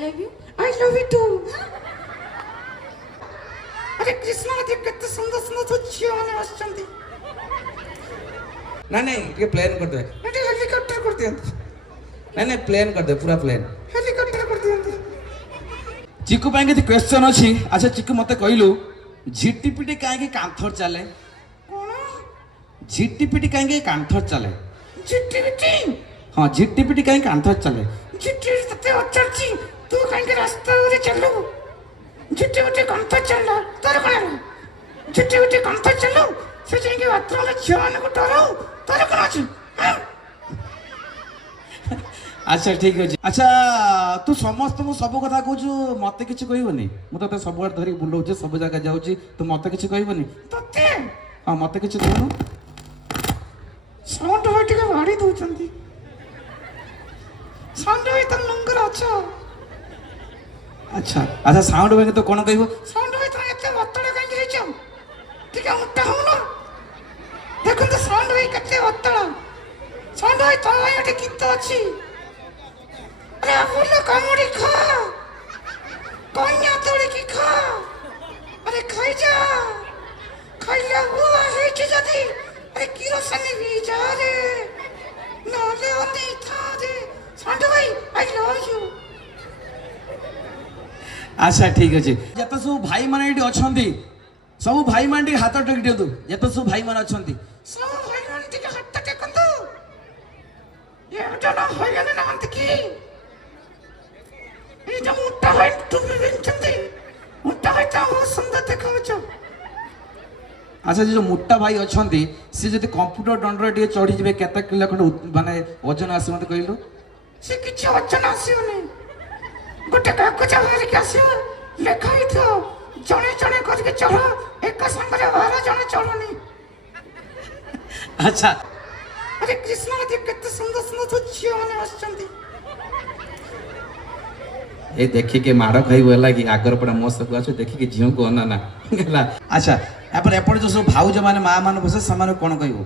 love you. I love you too. अरे कृष्ण देव केते सुंदर सुंदर झियो माने आछंती ना नहीं ये प्लान कर दे एटी हेलीकॉप्टर कर दियंती नहीं प्लान कर दे पूरा प्लान हेलीकॉप्टर कर दियंती चिकू पाए के क्वेश्चन अछि अच्छा चिकू मते कहलु झिटिपिटी काहे के कांथर चले कोन झिटिपिटी काहे के कांथर चले झिटिपिटी हां झिटिपिटी काहे कांथर चले झिटिपिटी तते अचरची तू काहे के रास्ता रे चलू झिटिपिटी कांथर चल तोर कोन झिटिपिटी कांथर चलू से जाई के बाथरूम में झियो माने को डराऊ तोर कोन अछि अच्छा ठीक अछि अच्छा तू समस्त को सब कथा कहू मते किछ कहबनी मु तते सब बार धरी बुलौ जे सब जगह जाउ छी तू मते किछ कहबनी तते हां मते किछ कहनु साउंड होय के भाड़ी दउचंती साउंड होय त लंगर अच्छा अच्छा अच्छा साउंड में तो कोन कहबो साउंड होय त एते वत्तडा काहे के हेचो ठीक है मुट्टा हो ना देखो तो साउंड होय कते वत्तडा साउंड होय त एटे कित अछि अरे बोलो कामुड़ी खा कन्या तोड़ी की खा अरे खाई जा खाइला हुआ है कि जदी अरे किरोसिन भी जा रे नाले ओनी था रे साउंड होय आई लव यू अच्छा ठीक अछि जत सब भाई माने एटी अछंती सब भाई माने हाथ टेक दियतु जत सब भाई माने अछंती सब भाई मान टिके हाथ टेकंतु ये जना होय गने ना अंत की ये जो मुट्टा है टुपी बिनचंती मुट्टा है ता हो सुंदर देखाउछो अच्छा जो मोटा भाई अछंती से जति कंप्यूटर दंडर टे चढ़ी जबे केते किलो खंड माने वजन आसी मते कहलु से किछ वचन आसियो नै गोटे कागज बाहर के आसियो लेखाई थो जणे जणे करके चलो एक संगरे 12 जणे चलोनी अच्छा अरे कृष्ण देव केते सुंदर सुंदर झियो माने आछंती ए देखि के माड़ खाई होला कि आगर पड़ा मो सब आछो देखि के झियो को अना ना गेला अच्छा एपर एपर जो सब भाउज माने मां माने बसे समान कोन कहबो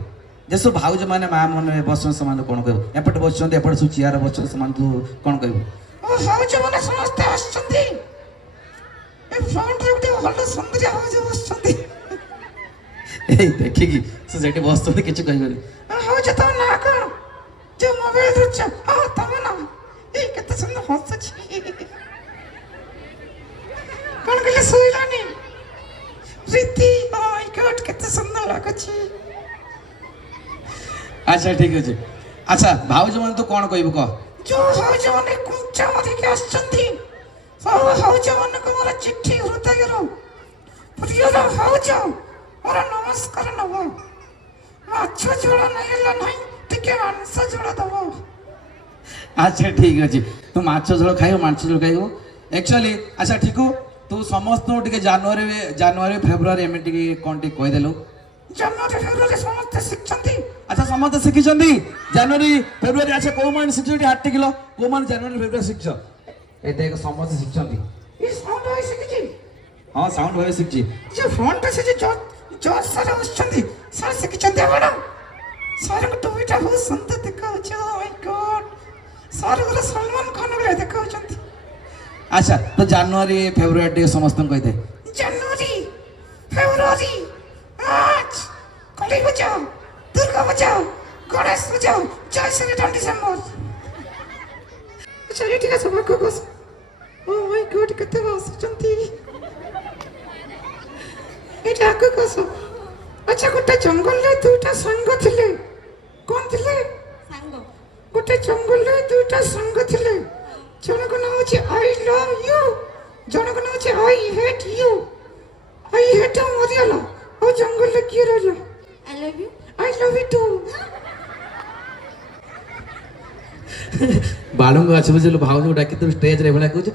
जे सब भाउज माने मां माने बसन समान कोन कहबो एपट बसचंती एपट सु चियार बसचन समान तू कोन कहबो ओ हाउज माने समस्त आछंती ए फ्रंट रे गोटे हल्ला सुंदर हाउज बसचंती ए देखि कि से जेटे बसचंती किछ कहबो हाउज तो ना कोन जो मोबाइल रुच आ तब ना ए केते सुंदर हंसछि कोन गले सोइलानी रीति माय गॉड केते सुंदर लागछि अच्छा ठीक अछि अच्छा भाउज माने तो कोन कहबो क जो हाउज माने कुंचा मारी के आछंती सब हाउज माने को मोर चिट्ठी हृदय रो प्रिय हाउज मोर नमस्कार नबो माछ जोड़ा नैला नै टिके मांस जोड़ा दबो अच्छा ठीक अछि तू माछ झोल खाइयो माछ झोल खाइयो एक्चुअली अच्छा ठीक हो तू समस्त टिके जनवरी फेब्रुआरी एमिटी कोन टिके कहि देलो जनवरी फेब्रुआरी समस्त शिक्षंती अच्छा समस्त शिखिचंदी जनवरी फेब्रुआरी अच्छा को मान शिखिचंदी 8 किलो को मान जनवरी फेब्रुआरी शिखिच ए देख समस्त शिखिचंदी ई साउंड होय शिखिची हां साउंड होय शिखिची जे फ्रंट से जे जो सारा आछंती सारा शिखिचंती बड़ा सारा को टोटा बहुत सुंदर देखा छ ओ माय गॉड सारा को सलमान खान वाला देखा छंती अच्छा तो जनवरी फेब्रुआरी टिके समस्त कहि दे जनवरी फेब्रुआरी मार्च कली बचाओ दुर्गा बचाओ गणेश बचाओ जय श्री राम डिसेंबर अच्छा ये ठीक है सब को बस ओ माय गॉड कते बस चंती एटा को कस अच्छा गोटे जंगल रे दुटा संग थिले कोन थिले Sango. गोटे जंगल रे दुटा संग थिले जण को नाम छै आई लव यू जण को नाम छै I hate you I hate मरियाला ओ जंगल रे की रहला I love you. I love you too बालुंग अछि बुझलो भाउज डाकी तो स्टेज रे भला कुछ